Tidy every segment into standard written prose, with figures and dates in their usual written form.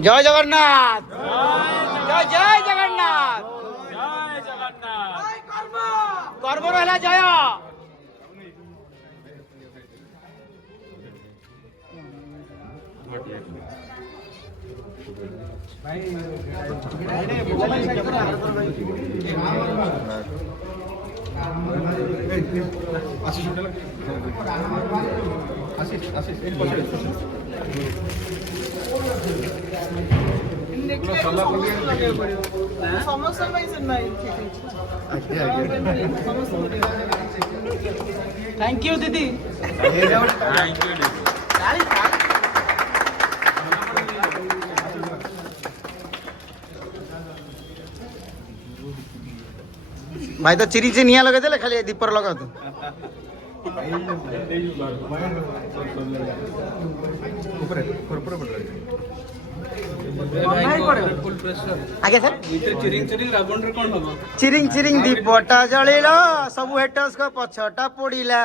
जय जगन्नाथ जय जय जगन्नाथ कर्म रहा जय थैंक यू दीदी भाई तो चिरी से निया लगे खाली दीपर लगा तो आगे सर चिरिंग चिरिंग दीपटा जलिला सब हेटर्स को पछटा पड़िला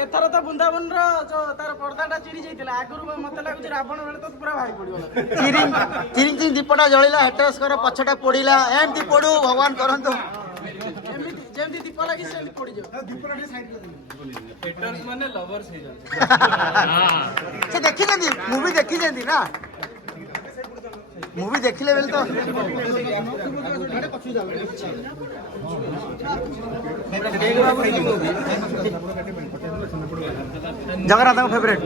एथर तो वृंदावन जो तार पर्दाटा चिरी जाइतिला आगुरु मते लागु रावण बेले तो पूरा भाई पड़ियो चिरिंग चिरिंग चिरिंग दीपटा जलिला हेटर्स को पछटा पड़िला एमती पड़ू भगवान करंतु एमती जेमती दीप लागि सेमती पड़ी जाओ दीपटा साइड कर हेटर्स माने लवर्स हे जाते से देखि जंदी मूवी देखि जंदी ना मूवी देखिले बेले तो जगन्नाथ फेवरेट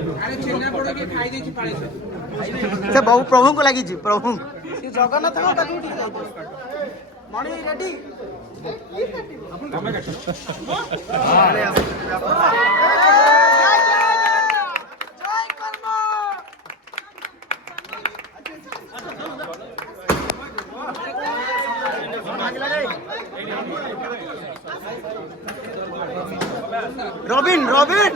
से बहु प्रभु को लगी प्रभु जगन्नाथ मणि रेडी रॉबिन रॉबिन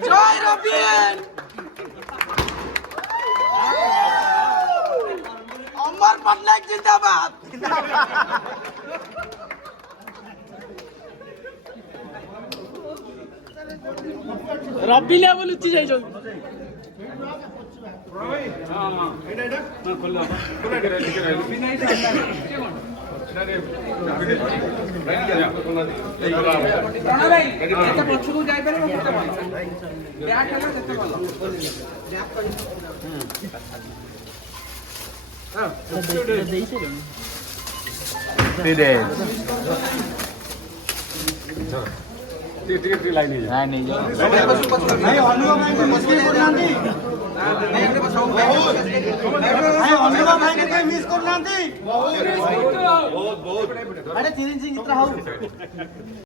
जय रॉबिन अमर पटनायक जिंदाबाद रबी लेवल उच्ची जाई जो पछकू जाई पारे बैक हेला सेते भलो बहुत